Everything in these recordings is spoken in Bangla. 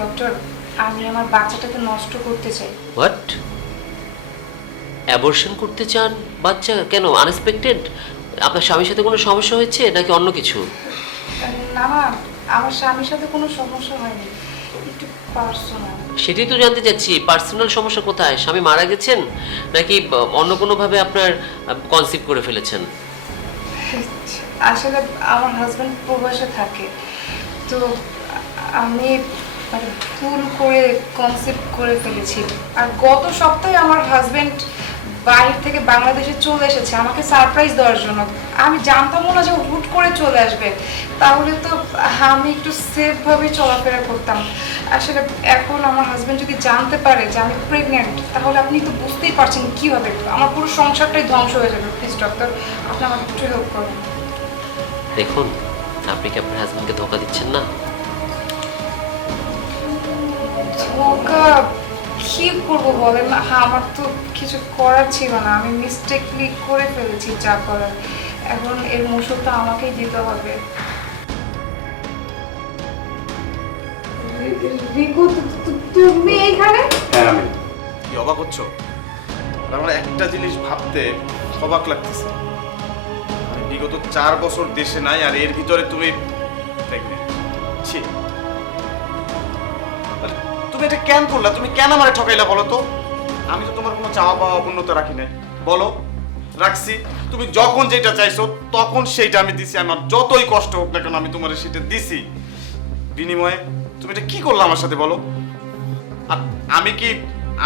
ডক্টর, আমি আমার বাচ্চাটাকে নষ্ট করতে চাই। হোয়াট? অ্যাবর্শন করতে চান বাচ্চা? কেন? আনএক্সপেক্টেড? আপনার স্বামীর সাথে কোনো সমস্যা হয়েছে নাকি অন্য কিছু? না না, আমার স্বামীর সাথে কোনো সমস্যা হয়নি, একটু পার্সোনাল। সেটাই তো জানতে চাচ্ছি, পার্সোনাল সমস্যা কোথায়? স্বামী মারা গেছেন নাকি অন্য কোনোভাবে আপনার কনসিভ করে ফেলেছেন? আসলে আমার হাজব্যান্ড প্রবাসে থাকে, তো আমি মানে ভুল করে কনসেপ্ট করে ফেলেছি। আর গত সপ্তাহে আমার হাজব্যান্ড বাইরে থেকে বাংলাদেশে চলে এসেছে আমাকে সারপ্রাইজ দেওয়ার জন্য। আমি জানতামও না যে হুট করে চলে আসবে, তাহলে তো আমি একটু সেফভাবে চলাফেরা করতাম। আসলে এখন আমার হাজব্যান্ড যদি জানতে পারে যে আমি প্রেগনেন্ট, তাহলে আপনি তো বুঝতেই পারছেন কী হবে। আমার পুরো সংসারটাই ধ্বংস হয়ে যাবে। প্লিজ ডক্টর, আপনি আমাকে একটু হেল্প করুন। দেখুন, আপনি কি আপনার হাজব্যান্ডকে ধোকা দিচ্ছেন না? ধোকা কি করবো বলেন? আমার তো কিছু করার ছিল না, আমি মিস্টেকলি করে ফেলেছি যা করার। এখন এর মুসলটা আমাকেই দিতে হবে। রিকু, তুমি এইখানে? হ্যাঁ আমি। কি অবাক হচ্ছ? আমার একটা জিনিস ভাবতে অবাক লাগতেছে, আমি বিগত 4 বছর দেশে নাই, আর এর ভিতরে তুমি প্রেগনেন্ট। ছি, আরে তুমি এটা কেন করলা? তুমি কেন আমারে ঠকাইলা বলো তো? আমি তো তোমার কোনো চাওয়া পাওয়া অপূর্ণতা রাখি নাই। বলো, রাখছি? তুমি যখন যেটা চাইছো তখন সেইটা আমি দিছি। আমার যতই কষ্ট হোক না কেন আমি তোমার সেটা দিছি। বিনিময়ে তুমি এটা কি করলা আমার সাথে বলো? আর আমি কি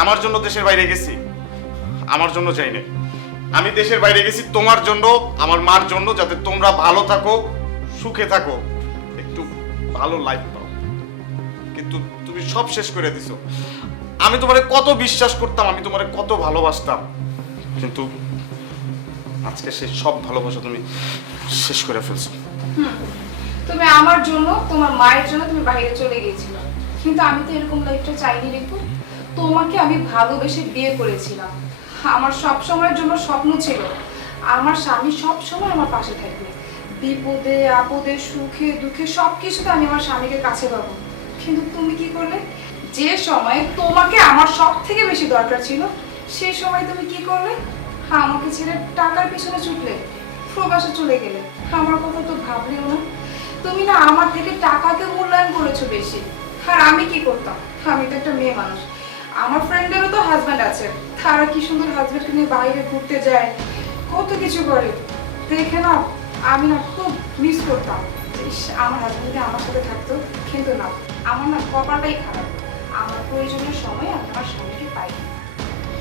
আমার জন্য দেশের বাইরে গেছি? আমার জন্য যাই না। আমি দেশের বাইরে গেছি তোমার জন্য, আমার মার জন্য, যাতে তোমরা ভালো থাকো, সুখে থাকো, একটু ভালো লাইফ পাও। কিন্তু তুমি সব শেষ করে দিছো। আমি তোমারে কত বিশ্বাস করতাম, আমি তোমারে কত ভালোবাসতাম, কিন্তু আজকে সেই সব ভালোবাসা তুমি শেষ করে ফেলছো। তুমি আমার জন্য, তোমার মায়ের জন্য তুমি বাইরে চলে গিয়েছিলে, কিন্তু আমি তো এরকম লাইফটা চাইনি রিকু। তোমাকে আমি ভালোবেসে বিয়ে করেছিলাম। আমার সব সময়ের জন্য স্বপ্ন ছিল আমার স্বামী সব সময় আমার পাশে থাকবে, বিপদে আপদে সুখে দুঃখে সব কিছুতে আমি আমার স্বামীকে কাছে পাবো। কিন্তু তুমি কি করলে? যে সময় তোমাকে আমার সব থেকে বেশি দরকার ছিল, সেই সময় তুমি কি করলে? আমাকে ছেড়ে টাকার পিছনে ছুটলে, প্রবাসে চলে গেলে। আমার কথা তো ভাবলেও না। তুমি না আমার থেকে টাকাকে মূল্যায়ন করেছো বেশি। আর আমি কি করতাম? আমি তো একটা মেয়ে মানুষ, আমার ফ্রেন্ডেরও তো হাজব্যান্ড আছে, তারা কি সুন্দর হাজব্যান্ডকে নিয়ে বাইরে ঘুরতে যায়, কত কিছু করে। দেখে না আমি না খুব মিস করতাম, ইস, আমার হাজব্যান্ডকে আমার সাথে থাকতো। কিন্তু না, আমার না কপালটাই খারাপ, আমার প্রয়োজনের সময় আমি আমার স্বামীকে পাই না।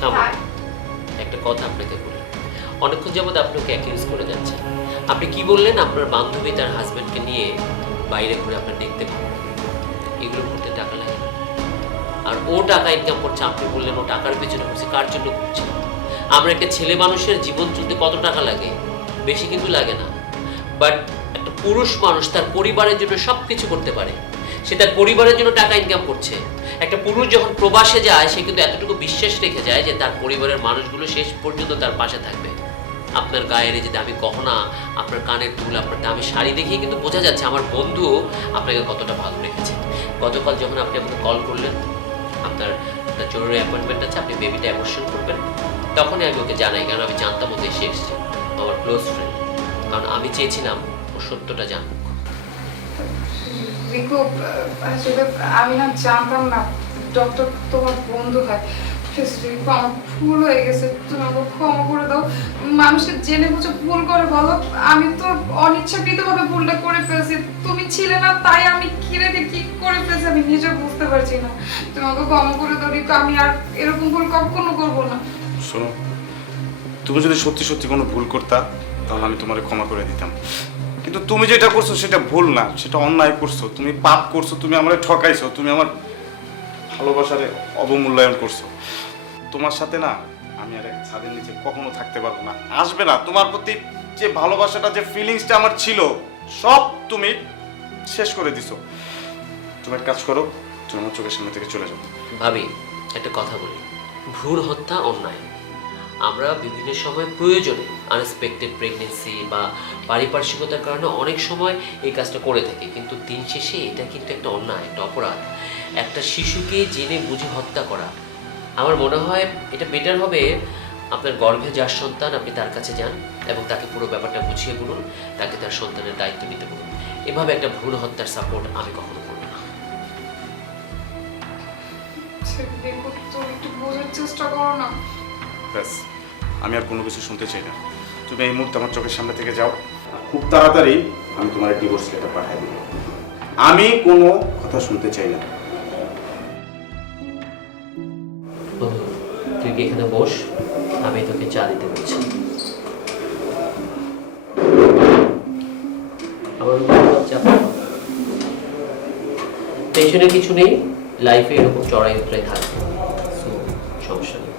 আমার একটা কথা আপনাকে বলি, অনেকক্ষণ যাবত আপনি ওকে অ্যাকিউজ করে যাচ্ছেন। আপনি কি বললেন? আপনার বান্ধবী তার হাজব্যান্ডকে নিয়ে বাইরে ঘুরে আপনার দেখতে পাবেন, এগুলো করতে টাকা লাগে না। আর ও টাকা ইনকাম করছে, আপনি বললেন ও টাকার পেছনে করছে। কার জন্য করছে? আমরা একটা ছেলে মানুষের জীবন চলতে কত টাকা লাগে? বেশি কিন্তু লাগে না। বাট একটা পুরুষ মানুষ তার পরিবারের জন্য সব কিছু করতে পারে, সে তার পরিবারের জন্য টাকা ইনকাম করছে। একটা পুরুষ যখন প্রবাসে যায়, সে কিন্তু এতটুকু বিশ্বাস রেখে যায় যে তার পরিবারের মানুষগুলো শেষ পর্যন্ত তার পাশে থাকবে। আপনার গায়ের এই যে দামি গহনা, আপনার কানের দুল, আপনার দামি শাড়ি দেখেই কিন্তু বোঝা যাচ্ছে আমার বন্ধু আপনাকে কতটা ভালো রেখেছে। গতকাল যখন আপনি আমাকে কল করলেন, আপনার একটা জরুরি অ্যাপয়েন্টমেন্ট আছে, আপনি বেবিটা অ্যাবর্শন করবেন, তখনই আমি ওকে জানাই, কারণ আমি জানতাম ও দেশে এসেছে, আমার ক্লোজ ফ্রেন্ড। কারণ আমি চেয়েছিলাম ও সত্যটা জানুক। রিকু, আসলে আমি না জানতাম না ডক্টর তোমার বন্ধু হয়। রিকু, আমার ভুল হয়ে গেছে, তুমি আমাকে ক্ষমা করে দাও। মানুষের জেনে বুঝে ভুল করে বলো, আমি তো অনিচ্ছাকৃতভাবে ভুলটা করে ফেলছি। তুমি ছিলে না, তাই আমি কি রেখে কি করে ফেলছি আমি নিজে বুঝতে পারছি না। তুমি আমাকে ক্ষমা করে দাও রিকু, আমি আর এরকম ভুল কখনো করবো না। শোনো, তুমি যদি সত্যি সত্যি কোনো ভুল করতা তাহলে আমি তোমারে ক্ষমা করে দিতাম, কিন্তু তুমি যেটা করছো সেটা ভুল না, সেটা অন্যায় করছো, তুমি পাপ করছো, তুমি আমারে ঠকাইছো, তুমি আমার ভালোবাসারে অবমূল্যায়ন করছো। তোমার সাথে না আমি আর এক ছাদের নিচে কখনো থাকতে পারবো না, আসবে না। তোমার প্রতি যে ভালোবাসাটা, যে ফিলিংসটা আমার ছিল, সব তুমি শেষ করে দিছো। তুমি এক কাজ করো, তুমি আমার চোখের সামনে থেকে চলে যাও। ভাবি, একটা কথা বলি, ভ্রূণ হত্যা অন্যায়, আমরা বিভিন্ন সময় প্রয়োজনে আনএক্সপেক্টেড প্রেগনেন্সি বা পারিপার্শ্বিকতার কারণে অনেক সময় এই কাজটা করে থাকি, কিন্তু দিন শেষে এটা কিন্তু একটা অন্যায়, একটা অপরাধ। একটা শিশুকে জেনে বুঝে হত্যা করা, আমার মনে হয় এটা বেটার হবে আপনার গর্ভে যার সন্তান আপনি তার কাছে যান এবং তাকে পুরো ব্যাপারটা বুঝিয়ে বলুন, তাকে তার সন্তানের দায়িত্ব নিতে বলুন। এভাবে একটা ভ্রূণ হত্যার সাপোর্ট আমি কখনো করব না। দেখো তো একটু বোঝার চেষ্টা করো না। ব্যাস, আমি আর কোনো কিছু শুনতে চাই না। তুমি এই মুহূর্তে আমার চোখের সামনে থেকে যাও। খুব তাড়াতাড়ি আমি তোমার ডিভোর্স লেটার পাঠিয়ে দেবো। আমি কোনো কথা শুনতে চাই না। বন্ধু, তুই কি এখানে বস, আমি তোকে চা দিতে বলছি। আমার টেনশনের কিছু নেই, লাইফে এরকম চড়াই উতরাই থাকবে, So, সমস্যা নেই।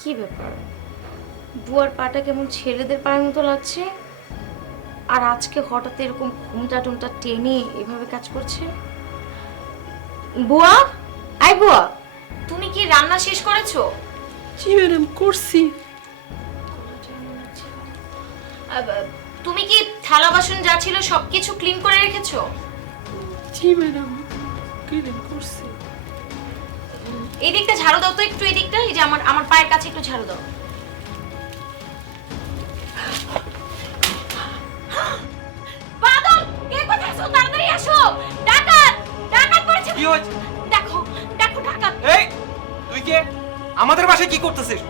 কি ব্যাপার, বুয়ার পাটা কেমন ছেলেদের পায়ের মতো লাগছে, আর আজকে হঠাৎ এরকম ঘুমটা টুমটা টেনে এভাবে কাজ করছে। বুয়া, আই বুয়া, তুমি কি রান্না শেষ করেছো? জি ম্যাডাম, করছি। তুমি কি থালা বাসন যা ছিল সবকিছু ক্লিন করে রেখেছো? জি ম্যাডাম, ক্লিন করছি। এই দিকটা ঝাড়ু দাও তো একটু, এই দিকটা, এই যে আমার আমার পায়ের কাছে একটু ঝাড়ু দাও। বাদল, কে কোথায় আছো? তাড়াতাড়ি আসো, ডাকাত ডাকাত পড়েছে। কি হয়েছে? দেখো দেখো ডাকাত। এই, তুই কে? আমাদের বাসায় কি করতেছিস?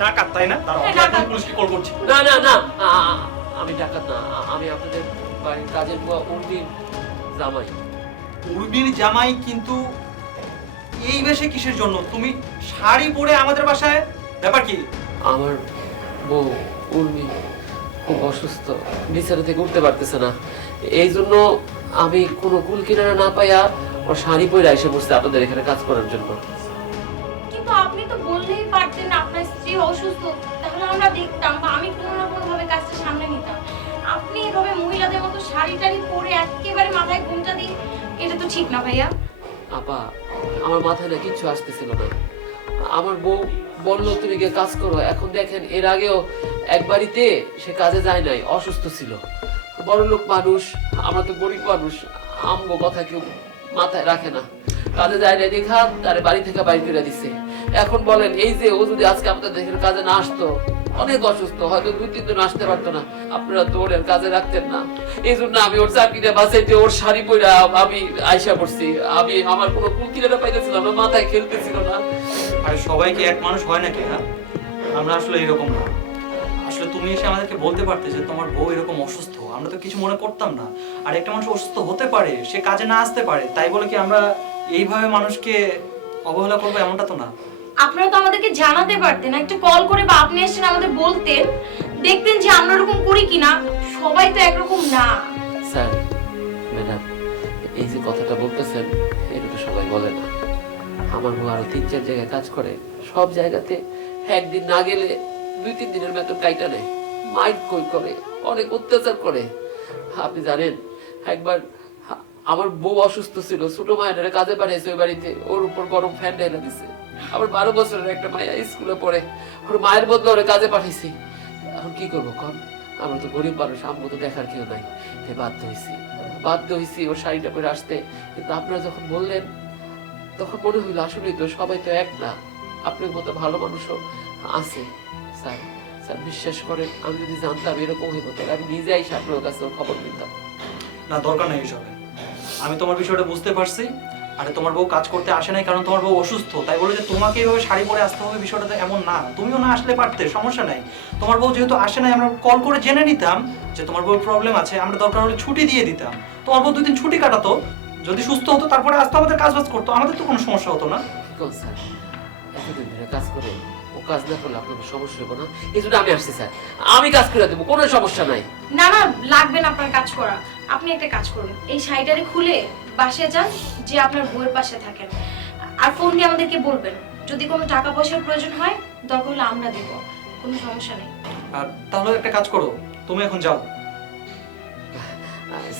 ডাকাত তাই না? দাঁড়াও, আমি এখন পুলিশকে কল করছি। না না না, আমি ডাকাত না, আমি আপনাদের বাড়ির কাজের বুয়া উর্মির জামাই। উর্মির জামাই, কিন্তু এই বেশে কিসের জন্য? তুমি শাড়ি পরে আমাদের বাসায়, ব্যাপার কি? আমার বউ উর্মি খুব অসুস্থ, বিছানা থেকে উঠতে পারতেছে না, এই জন্য আমি কোনো কুল কিনারা না পাইয়া ওর শাড়ি পরে এসে বসতে আপনাদের এখানে কাজ করার জন্য। কিন্তু আপনি তো বললেই পারতেন আপনার স্ত্রী অসুস্থ, তাহলে আমরা দেখতাম বা আমি কোনো না কোনো ভাবে কাজটা সামনে নিতাম। আপনি এভাবে মহিলাদের মতো শাড়ি টাড়ি পরে একেবারে মাথায় ঘুমটা দিয়ে, এটা তো ঠিক না ভাইয়া। আপা, আমার মাথায় না কিচ্ছু আসতেছিল না। আমার বউ বললো তুমি গিয়ে কাজ করো। এখন দেখেন, এর আগেও এক বাড়িতে সে কাজে যায় নাই, অসুস্থ ছিল। বড় লোক মানুষ, আমরা তো গরিব মানুষ, আমগো কথা কেউ মাথায় রাখে না। কাজে যায় নাই দেখা তারে বাড়ি থেকে বাইর করে দিছে। এখন বলেন, এই যে ও যদি আজকে আপনাদের এখানে কাজে না আসতো, অনেক অসুস্থ, হয়তো 2-3 দিন আসতে পারতো না, আপনারা তো ওর কাজে রাখতেন না। এই জন্য আমি ওর চাকরিটা বাঁচাইতে ওর শাড়ি পরে আমি আইসা পড়ছি। আমি আমার কোনো কুকিরাটা পাইতেছিলাম না, মাথায় খেলতেছিল না। আর সবাই কি এক মানুষ হয় নাকি? হ্যাঁ, আমরা আসলে এরকম না। আসলে তুমি এসে আমাদেরকে বলতে পারতে যে তোমার বউ এরকম অসুস্থ, আমরা তো কিছু মনে করতাম না। আর একটা মানুষ অসুস্থ হতে পারে, সে কাজে না আসতে পারে, তাই বলে কি আমরা এইভাবে মানুষকে অবহেলা করবো? এমনটা তো না। আপনারা তো আমাদেরকে জানাতে পারতেন, একটা কল করে বা আপনি এসেছেন আমাদের বলতেন, দেখতেন যে আমরা এরকম করি কিনা। সবাই তো একরকম না। স্যার, ম্যাডাম, এই যে কথাটা বলতেছেন, এটা তো সবাই বলে না। আমার বউ আরো 3-4 জায়গায় কাজ করে, সব জায়গাতে একদিন না গেলে 2-3 দিনের বেতন কাইটা নেয়, মাইন্ড কই করে, অনেক অত্যাচার করে। আপনি জানেন, একবার আমার বউ অসুস্থ ছিল, ছোট মায়ের কাজে পাঠিয়েছে ওই বাড়িতে, ওর উপর গরম ফ্যান ঢেলে দিছে। আবার 12 বছরের একটা মায়া স্কুলে পড়ে, ওর মায়ের বদলে ওরে কাজে পাঠিয়েছি। এখন কি করবো কন? আমরা তো গরিব মানুষ, আমগো তো দেখার কেউ নাই, তাই বাধ্য হয়েছি ওর শাড়িটা পরে আসতে। কিন্তু আপনারা যখন বললেন, তখন মনে হইলো আসলেই তো সবাই তো এক না, আপনার মতো ভালো মানুষও আছে। স্যার, স্যার বিশ্বাস করেন, আমি যদি জানতাম এরকম হইব, তাহলে আমি নিজে আইসা আপনার কাছে খবর দিতাম না, দরকার নেই এসবে। আমি তোমার বিষয়টা বুঝতে পারছি। আরে তোমার বউ কাজ করতে আসে নাই কারণ তোমার বউ অসুস্থ, তাই বলে যে তোমাকে এইভাবে শাড়ি পরে আসতে হবে, বিষয়টা তো এমন না। তুমিও না আসলে পারতে, সমস্যা নাই। তোমার বউ যেহেতু আসে নাই, আমরা কল করে জেনে নিতাম যে তোমার বউর প্রবলেম আছে, আমরা দরকার হলে ছুটি দিয়ে দিতাম। তোমার বউ 2 দিন ছুটি কাটাতো, যদি সুস্থ হতো তারপরে আসতো, আমাদের কাজ বাজ করতো, আমাদের তো কোনো সমস্যা হতো না। কোন স্যার, এতদিন ধরে কাজ করে ও কাজ না করলে আপনার সমস্যা হবে না? এই জন্য আমি আসছি স্যার, আমি কাজ করে দেবো, কোনো সমস্যা নাই। না না, লাগবে না আপনার কাজ করা। আপনি একটা কাজ করুন, এই শাড়িটারে খুলে বাসায় যান, যে আপনার বউয়ের পাশে থাকেন, আর ফোন দিয়ে আমাদেরকে বলবেন। যদি কোনো টাকা পয়সার প্রয়োজন হয়, দরকার হলে আমরা দেব, কোনো সমস্যা নেই। আর তাহলে একটা কাজ করো, তুমি এখন যাও,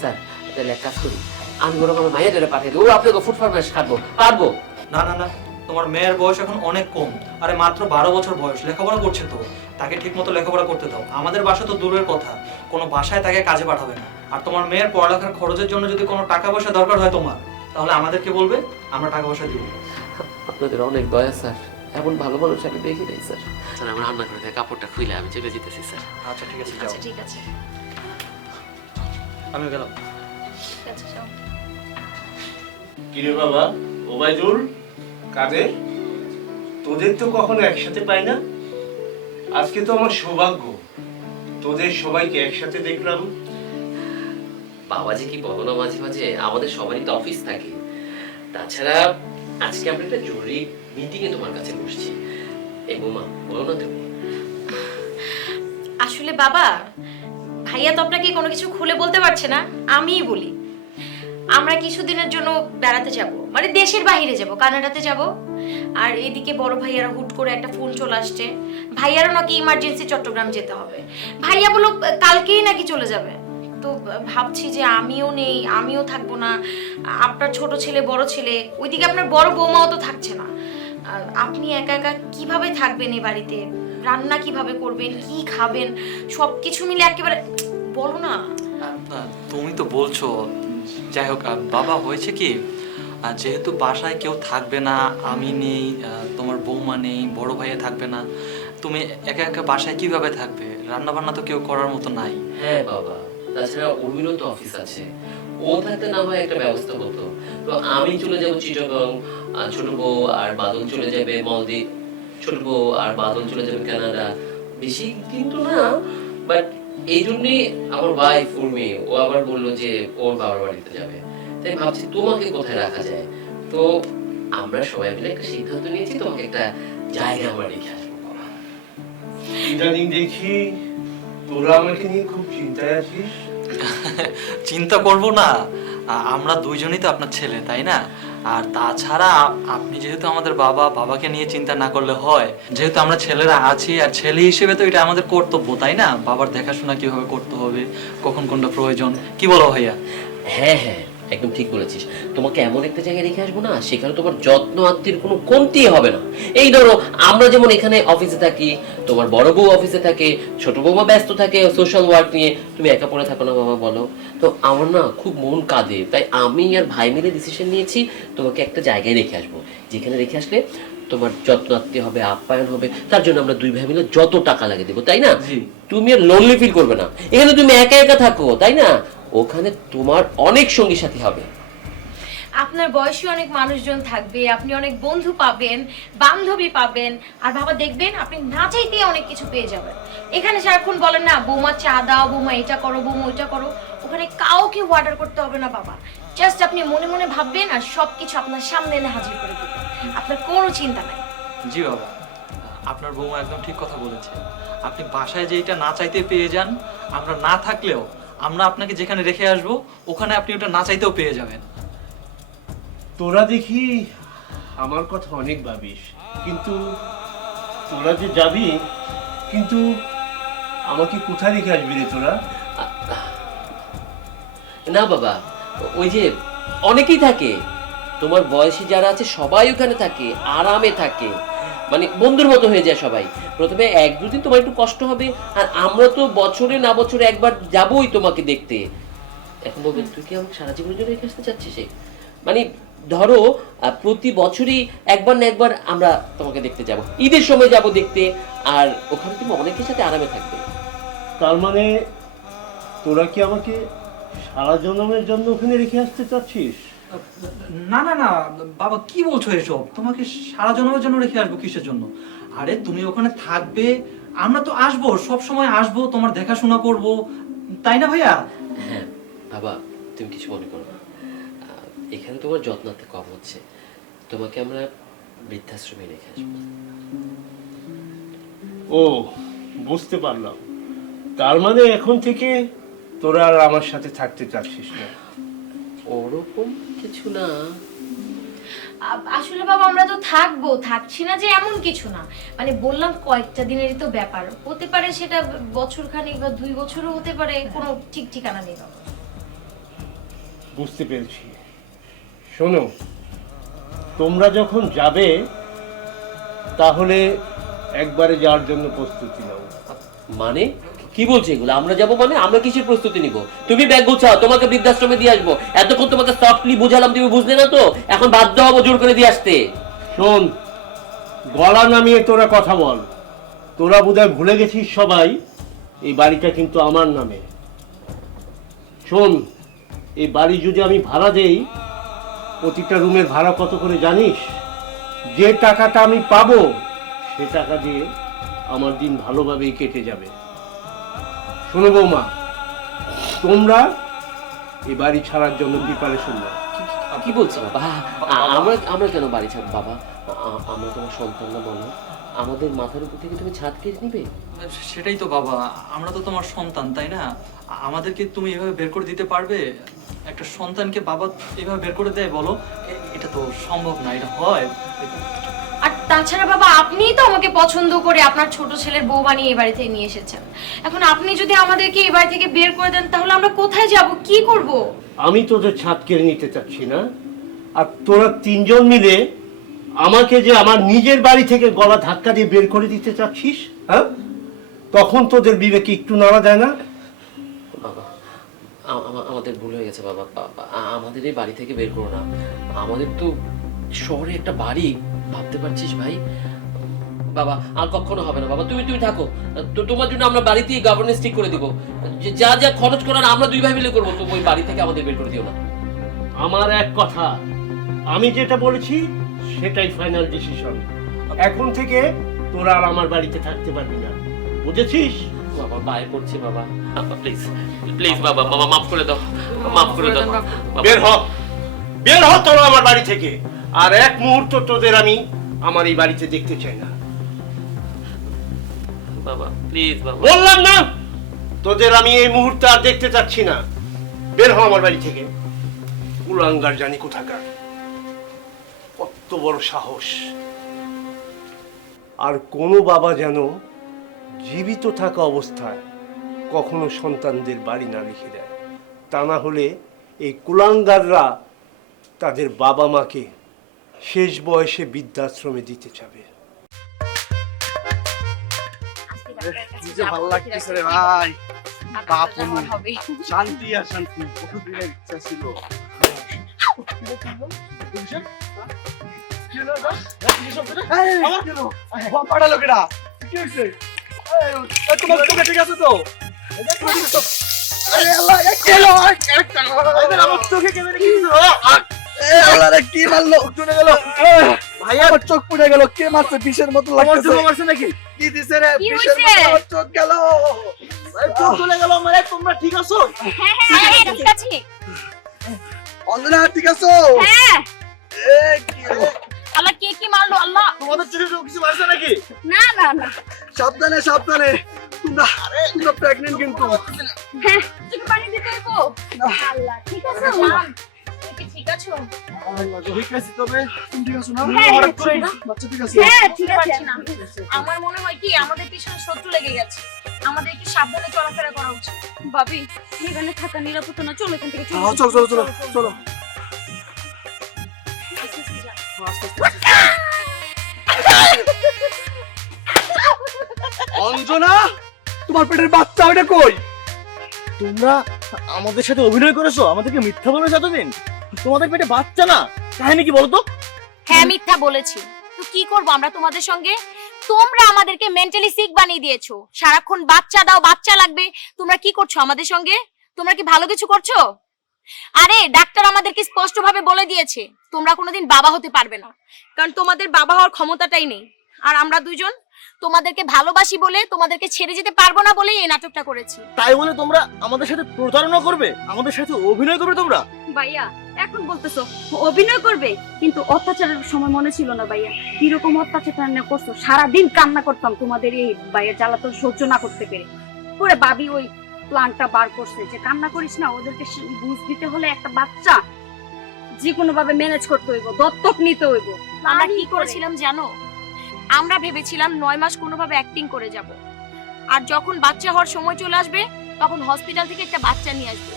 স্যার তাহলে এক কাজ করি, আমি বরং আমার মায়ের পাঠিয়ে দেবো, ও আপনাকে ফুড ফরমাইশ খাটবো পারবো। না না না, তোমার মেয়ের বয়স এখন অনেক কম, আরে মাত্র 12 বছর বয়স, লেখাপড়া করছে তো, তাকে ঠিক মতো লেখাপড়া করতে দাও। আমাদের বাসা তো দূরের কথা, কোনো বাসায় তাকে কাজে পাঠাবে না। আর তোমার মেয়ের পড়ালেখার খরচের জন্য যদি কোনো টাকা পয়সা দরকার হয় তোমার, তাহলে আমাদেরকে বলবে, আমরা টাকা পয়সা দিব। আপনাদের অনেক দয়া স্যার, এমন ভালো মানুষ আমি দেখি নাই স্যার। স্যার আমার রান্না করে কাপড়টা খুলে আমি চলে যেতেছি স্যার। আচ্ছা ঠিক আছে, যাও। আচ্ছা ঠিক আছে, আমি গেলাম। ঠিক আছে, যাও। কিরে বাবা ওবায়দুল, কাদের? তোদের তো কখনো একসাথে পাই না, আজকে তো আমার সৌভাগ্য, তোদের সবাইকে একসাথে দেখলাম। বাবাজি কি বলো না, মাঝে মাঝে আমাদের সবারই তো অফিস থাকে। তাছাড়া আজকে আমরা একটা জরুরি মিটিং এ তোমার কাছে বসছি। এই বোমা বলো না তুমি। আসলে বাবা, ভাইয়া তো আপনাকে কোনো কিছু খুলে বলতে পারছে না, আমিই বলি। আমরা কিছুদিনের জন্য বেড়াতে যাব, মানে দেশের বাইরে যাব, কানাডাতে যাব। আর এদিকে বড় ভাইয়ারা হুট করে একটা ফোন চলে আসছে, ভাইয়ারও নাকি ইমার্জেন্সি চট্টগ্রাম যেতে হবে। ভাইয়া বলো কালকেই নাকি চলে যাবে। তো ভাবছি যে আমিও নেই, আমিও থাকবো না, আপনার ছোট ছেলে বড় ছেলে, ওইদিকে আপনার বড় বৌমাও তো থাকছে না। আপনি একা একা কিভাবে থাকবেন এই বাড়িতে? রান্না কিভাবে করবেন, কি খাবেন, সবকিছু মিলে একেবারে বলো না। তুমি তো বলছো, যাই হোক বাবা, হয়েছে কি, যেহেতু বাসায় কেউ থাকবে না, আমি নেই, তোমার বৌমা নেই, বড় ভাইয়া থাকবে না, তুমি একা একা বাসায় কিভাবে থাকবে? রান্না বান্না তো কেউ করার মতো নাই। হ্যাঁ বাবা, তাছাড়া উর্মিরও তো অফিস আছে, ও থাকতে না হয় একটা ব্যবস্থা হতো। তো আমি চলে যাবো চিটাগং, ছোট বউ আর বাদল চলে যাবে মলদ্বীপ, ছোট বউ আর বাদল চলে যাবে কানাডা। বেশি কিন্তু না, বাট এই জন্যই আমার ওয়াইফ উর্মি ও আবার বললো যে ওর বাবার বাড়িতে যাবে। তাই ভাবছি তোমাকে কোথায় রাখা যায়। তো আমরা সবাই মিলে একটা সিদ্ধান্ত নিয়েছি, তোমাকে একটা জায়গা আমরা রেখে আসবো। ইদানিং দেখি তোরা আমাকে নিয়ে খুব চিন্তায় আছিস। চিন্তা করব না, আমরা দুইজনই তো আপনার ছেলে, তাই না? আর তাছাড়া আপনি যেহেতু আমাদের বাবা, বাবাকে নিয়ে চিন্তা না করলে হয়? যেহেতু আমরা ছেলেরা আছি, আর ছেলে হিসেবে তো এটা আমাদের কর্তব্য, তাই না? বাবার দেখাশোনা কিভাবে করতে হবে, কখন কোনটা প্রয়োজন, কি বলো ভাইয়া? হ্যাঁ হ্যাঁ, একদম ঠিক বলেছিস। তোমাকে এমন একটা জায়গায় রেখে আসবো না, সেখানে তোমার যত্ন আত্মীর কোনো কমতি হবে না। এই ধরো আমরা যেমন এখানে অফিসে থাকি, তোমার বড় বউ অফিসে থাকে, ছোট বৌমা ব্যস্ত থাকে সোশ্যাল ওয়ার্ক নিয়ে, তুমি একা পড়ে থাকো না বাবা, বলো। তো আমার না খুব মন কাঁদে, তাই আমি আর ভাই মিলে ডিসিশন নিয়েছি তোমাকে একটা জায়গায় রেখে আসবো, যেখানে রেখে আসলে তোমার যত্ন আত্মীয় হবে, আপ্যায়ন হবে। তার জন্য আমরা দুই ভাই মিলে যত টাকা লাগে দেবো, তাই না? তুমি আর লোনলি ফিল করবে না। এখানে তুমি একা একা থাকো, তাই না? ওখানে তোমার অনেক সঙ্গী সাথী হবে। আপনার বয়সী অনেক মানুষজন থাকবে, আপনি অনেক বন্ধু পাবেন, বান্ধবী পাবেন। আর বাবা দেখবেন আপনি না চাইতেই অনেক কিছু পেয়ে যাবেন। এখানে সারাক্ষণ বলেন না বৌমা চা দাও, বৌমা এটা করো, বৌমা ওইটা করো। ওখানে কাউকে অর্ডার করতে হবে না বাবা, জাস্ট আপনি মনে মনে ভাববেন আর সবকিছু আপনার সামনে এনে হাজির করে দেবেন। আপনার কোনো চিন্তা নাই। জি বাবা, আপনার বৌমা একদম ঠিক কথা বলেছে। আপনি বাসায় যেটা না চাইতে পেয়ে যান, আমরা না থাকলেও আমরা আপনাকে যেখানে রেখে আসবো, ওখানে আপনি ওটা না চাইতেও পেয়ে যাবেন। তোরা দেখি আমার কথা অনেক ভাবিস, কিন্তু তোরা যে যাবি, কিন্তু আমাকে কোথায় রেখে আসবি রে তোরা? না বাবা, ওই যে অনেকেই থাকে, তোমার বয়সী যারা আছে সবাই ওখানে থাকে, আরামে থাকে, মানে বন্ধুর মতো হয়ে যায় সবাই। প্রথমে এক দুদিন তোমার একটু কষ্ট হবে, আর আমরা তো বছরে না বছরে একবার যাবোই তোমাকে দেখতে। এখন বলবে তুই কি আমাকে সারা জীবনের জন্য রেখে আসতে চাচ্ছিস? মানে ধরো প্রতি বছরই একবার না একবার আমরা তোমাকে দেখতে যাব, ঈদের সময় যাব দেখতে, আর ওখানে তুমি অনেকের সাথে আরামে থাকবে। তার মানে তোরা কি আমাকে সারা জন্মের জন্য ওখানে রেখে আসতে চাচ্ছিস? না না না বাবা, কি বলছো এসব? তোমাকে সারা জন্মের জন্য রেখে আসবো কিসের জন্য? আরে তুমি ওখানে থাকবে, আমরা তো আসবো, সব সময় আসবো, তোমার দেখাশোনা করব, তাই না ভাইয়া? হ্যাঁ বাবা, তুমি কিছু মনে করো না, এখানে তোমার যত্নাতে কম হচ্ছে, তোমাকে আমরা বৃদ্ধাশ্রমে রেখে আসবো। ও, বুঝতে পারলাম। তার মানে এখন থেকে তোরা আর আমার সাথে থাকতে চাচ্ছিস না? ওরকম কিছু না। আসলে বাবা আমরা তো থাকবো, থাকছি না যে এমন কিছু না, মানে বললাম কয়েকটা দিনেরই তো ব্যাপার, হতে পারে সেটা বছর খানিক বা 2 বছরও হতে পারে, কোনো ঠিক ঠিকানা নেই বাবা। বুঝতে পেরেছি। শোনো, তোমরা যখন যাবে তাহলে একবারে যাওয়ার জন্য প্রস্তুতি নাও। মানে কি বলছে এগুলো? আমরা যাব মানে? আমরা কিসের প্রস্তুতি নিব? তুমি ব্যাগ গোছাও, তোমাকে বৃদ্ধাশ্রমে দিয়ে আসবো। এতক্ষণ তোমাকে সফটলি বুঝালাম, তুমি বুঝলে না তো, এখন বাধ্য হবো জোর করে দিয়ে আসতে। শোন, গলা নামিয়ে তোরা কথা বল। তোরা বোধহয় ভুলে গেছিস সবাই, এই বাড়িটা কিন্তু আমার নামে। শোন, এই বাড়ি যদি আমি ভাড়া দেই, প্রতিটা রুমের ভাড়া কত করে জানিস? যে টাকাটা আমি পাবো সে টাকা দিয়ে আমার দিন ভালোভাবেই কেটে যাবে। শোনো বৌমা, তোমরা এই বাড়ি ছাড়ার জন্য প্রিপারেশন নাও। কি বলছো বাবা? আমরা আমরা কেন বাড়ি ছাড়ব বাবা? আমরা তোমার সন্তান না, বলো? আমাদের মাথার উপর থেকে তুমি ছাদ কেটে নিবে? সেটাই তো বাবা, আমরা তো তোমার সন্তান, তাই না? আমাদেরকে তুমি এভাবে বের করে দিতে পারবে? একটা সন্তানকে বাবা এভাবে বের করে দেয়, বলো? এটা তো সম্ভব না, এটা হয়? আর তাছাড়া বাবা, আপনিই তো আমাকে পছন্দ করে আপনার ছোট ছেলের বউ বানিয়ে এই বাড়িতে নিয়ে এসেছেন। এখন আপনি যদি আমাদেরকে এই বাড়ি থেকে বের করে দেন, তাহলে আমরা কোথায় যাব, কি করব? আমি তোদের ছাদ কেড়ে নিতে চাচ্ছি না, আর তোরা তিনজন মিলে আমাকে যে আমার নিজের বাড়ি থেকে গলা ধাক্কা দিয়ে বের করে দিতে চাচ্ছিস, হ্যাঁ? তখন তোদের বিবেকে একটু নাড়া দেয় না? বাবা, আমাদের ভুল হয়ে গেছে বাবা। আমাদের এই বাড়ি থেকে বের করো না। আমাদের তো শহরে একটা বাড়ি, ভাবতে পারছিস ভাই? বাবা, আর কখনো হবে না বাবা। তুমি থাকো, তো তোমার জন্য আমরা বাড়িতেই গভর্নেন্স ঠিক করে দিব। যা যা খরচ করার আমরা দুই ভাই মিলে করবো। তো ওই বাড়ি থেকে আমাদের বের করে দিও না। আমার এক কথা, আমি যেটা বলেছি সেটাই ফাইনাল ডিসিশন। এখন থেকে তোরা আর আমার বাড়িতে থাকতে পারবি না, বুঝেছিস? বাবা পায়ে পড়ছি বাবা, প্লিজ প্লিজ বাবা, মামা মাফ করে দাও, মাফ করে দাও। বের হ, বের হ তোরা আমার বাড়ি থেকে। আর এক মুহূর্ত তোদের আমি আমার এই বাড়িতে দেখতে চাই না। বাবা প্লিজ বাবা, বললাম না, তোদের আমি এই মুহূর্তে আর দেখতে চাচ্ছি না। বের হ আমার বাড়ি থেকে। কুলাঙ্গার জানি কোথাকার, কত বড় সাহস! আর কোনো বাবা যেন জীবিত থাকা অবস্থায় কখনো সন্তানদের বাড়ি না লিখে দেয়, তা না হলে এই কুলাঙ্গাররা তাদের বাবা মাকে শেষ বয়সে বৃদ্ধাশ্রমে দিতে চাবে। ভালো লাগতেছে রে ভাই, শান্তি আর শান্তি, বহুদিনের ইচ্ছা ছিল। ঠিক আছে তো? কি মারলো? চলে গেল ভাই, আমার চোখ পুড়ে গেল। কে মারছে? বিষের মতো লাগছে নাকি? কি দিছে রে? বিষের মতো আমার চোখ গেল, চোখ চলে গেল আমার। তোমরা ঠিক আছো? হ্যাঁ ঠিক আছে। অঞ্জনা ঠিক আছো? হ্যাঁ। কি রে? আল্লাহ, কে কি মারলো? আল্লাহ, তোমাদের চোখে কিছু মারছে নাকি? না না না। সাবধানে সাবধানে, তোমরা প্রেগন্যান্ট কিন্তু। হ্যাঁ, তুমি পানি দিতে হইবো। আল্লাহ, ঠিক আছে। ঠিক আছো? ঠিক আছে, তবে তুমি ঠিক আছো না? হ্যাঁ, হঠাৎ করে বাচ্চা ঠিক আছে? হ্যাঁ ঠিক আছে। আমার মনে হয় কি আমাদের পিছনে শত্রু লেগে গেছে, আমাদের একটু সাবধানে চলাফেরা করা উচিত। ভাবি, এখানে থাকা নিরাপদ না, চলো এখান থেকে চলো। চলো চলো চলো চলো। অঞ্জনা, তোমার পেটের বাচ্চা ওটা কই? তোমরা আমাদের সাথে অভিনয় করেছো, আমাদেরকে মিথ্যা বলেছো এতদিন। তোমাদের পেটে বাচ্চা না, কাহিনী কি বলো তো? হ্যাঁ, মিথ্যা বলেছি। তো কি করব আমরা তোমাদের সঙ্গে? তোমরা আমাদেরকে মেন্টালি সিক বানিয়ে দিয়েছো। সারাক্ষণ বাচ্চা দাও, বাচ্চা লাগবে। তোমরা কি করছো আমাদের সঙ্গে? তোমরা কি ভালো কিছু করছো? আরে ডাক্তার আমাদেরকে স্পষ্টভাবে বলে দিয়েছে তোমরা কোনোদিন বাবা হতে পারবে না, কারণ তোমাদের বাবা হওয়ার ক্ষমতাটাই নেই। আর আমরা দুইজন তোমাদেরকে ভালোবাসি বলে, তোমাদেরকে ছেড়ে যেতে পারবো না বলেই এই নাটকটা করেছি। তাই বলে তোমরা আমাদের সাথে প্রতারণা করবে, আমাদের সাথে অভিনয় করবে তোমরা? ভাইয়া, এখন বলতেছো অভিনয় করবে, কিন্তু অত্যাচারের সময় মনে ছিল না ভাইয়া কিরকম অত্যাচার করছো? সারাদিন কান্না করতাম তোমাদের এই ভাইয়ের জ্বালাতন সহ্য না করতে পেরে। পরে ভাবি ওই প্ল্যানটা বার করছে যে কান্না করিস না, ওদেরকে বুঝ দিতে হলে একটা বাচ্চা যে কোনো ভাবে ম্যানেজ করতে হইব, দত্তক নিতে হইব। আমরা কি করেছিলাম জানো? আমরা ভেবেছিলাম 9 মাস কোনোভাবে অ্যাক্টিং করে যাব, আর যখন বাচ্চা হওয়ার সময় চলে আসবে তখন হসপিটাল থেকে একটা বাচ্চা নিয়ে আসবে।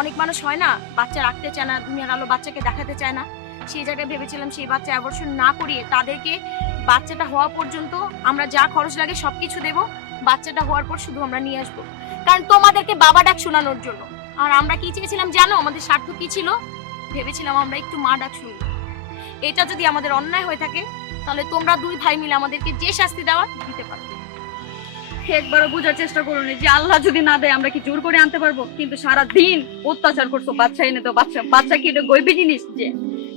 অনেক মানুষ হয় না, বাচ্চা রাখতে চায় না, দুনিয়ার আলো বাচ্চাকে দেখাতে চায় না। সেই জায়গায় ভেবেছিলাম সেই বাচ্চা অ্যাবর্শন না করিয়ে তাদেরকে বাচ্চাটা হওয়া পর্যন্ত আমরা যা খরচ লাগে সবকিছু দেব, বাচ্চাটা হওয়ার পর শুধু আমরা নিয়ে আসবো, কারণ তোমাদেরকে বাবা ডাক শোনানোর জন্য। আর আমরা কি চেয়েছিলাম জানো? আমাদের স্বার্থ কি ছিল? ভেবেছিলাম আমরা একটু মা ডাক শুনবো। এটা যদি আমাদের অন্যায় হয়ে থাকে তাহলে তোমরা দুই ভাই মিলে আমাদেরকে যে শাস্তি দেওয়ার দিতে পারো। একবারও বোঝার চেষ্টা করুন যে আল্লাহ যদি না দেয় আমরা কি জোর করে আনতে পারবো? কিন্তু সারা দিন অত্যাচার করছো, বাচ্চা এনে তো বাচ্চা কি এটা গইবে জিনিস যে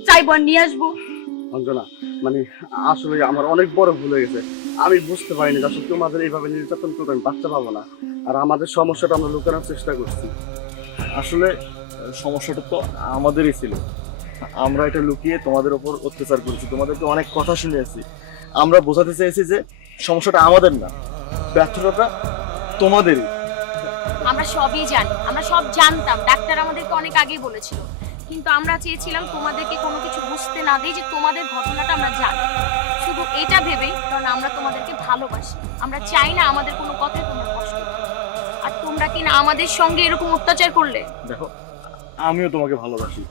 চাইবো আর নিয়ে আসবো? অঞ্জনা, মানে আসলে আমার অনেক বড় ভুল হয়ে গেছে। আমি বুঝতে পারিনি যে আসলে তোমাদের এইভাবে নির্যাতন করবে আমি বাচ্চা পাবো না। আর আমাদের সমস্যাটা আমরা লুকানোর চেষ্টা করছি। আসলে সমস্যাটা তো আমাদেরই ছিল, আমরা এটা লুকিয়ে তোমাদের ওপর অত্যাচার করেছি, তোমাদেরকে অনেক কথা শুনিয়েছি। আমরা বোঝাতে চেয়েছি যে সমস্যাটা আমাদের না, ব্যর্থতাটা তোমাদেরই। আমরা সবই জানি, আমরা সব জানতাম, ডাক্তার আমাদেরকে অনেক আগেই বলেছিল, কিন্তু আমরা চেয়েছিলাম তোমাদেরকে কোনো কিছু বুঝতে না দিই যে তোমাদের ঘটনাটা আমরা জানি, শুধু এটা ভেবেই, কারণ আমরা তোমাদেরকে ভালোবাসি। আমরা চাই না আমাদের কোনো কথায় তোমরা কষ্ট পাও। আর তোমরা কি না আমাদের সঙ্গে এরকম অত্যাচার করলে? দেখো, আমিও তোমাকে ভালোবাসি,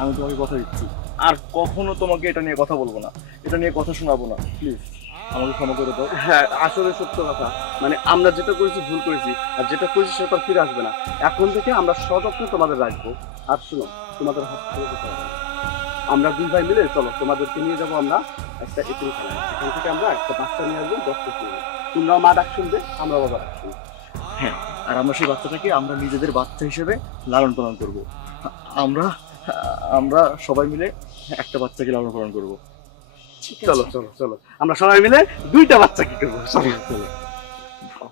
আমি তোমাকে কথা দিচ্ছি, আর কখনো তোমাকে এটা নিয়ে কথা বলবো না, এটা নিয়ে কথা শোনাবো না। প্লিজ আমাকে ক্ষমা করে দাও। হ্যাঁ, আসলে সত্য কথা, মানে আমরা যেটা করেছি ভুল করেছি, আর যেটা করেছি সেটা আর ফিরে আসবে না। এখন থেকে আমরা সযত্নে তোমাদের রাখবো। আর শুনো, তোমাদের হসপিটালে যেতে হবে না। আমরা দুই ভাই মিলে চলো তোমাদেরকে নিয়ে যাবো আমরা একটা এতিমখানায়। এখান থেকে আমরা একটা বাচ্চা নিয়ে আসবো 10 থেকে। তোমরাও মা ডাক শুনবে, আমরা বাবা ডাক শুনবো। হ্যাঁ, আর আমরা সেই বাচ্চাটাকে আমরা নিজেদের বাচ্চা হিসেবে লালন পালন করবো। আমরা সবাই মিলে একটা বাচ্চাকে লালন পালন করবো। ঠিক চলো আছে। চলো চলো, আমরা সবাই মিলে 2টা বাচ্চা কি করবো, চলো চলো।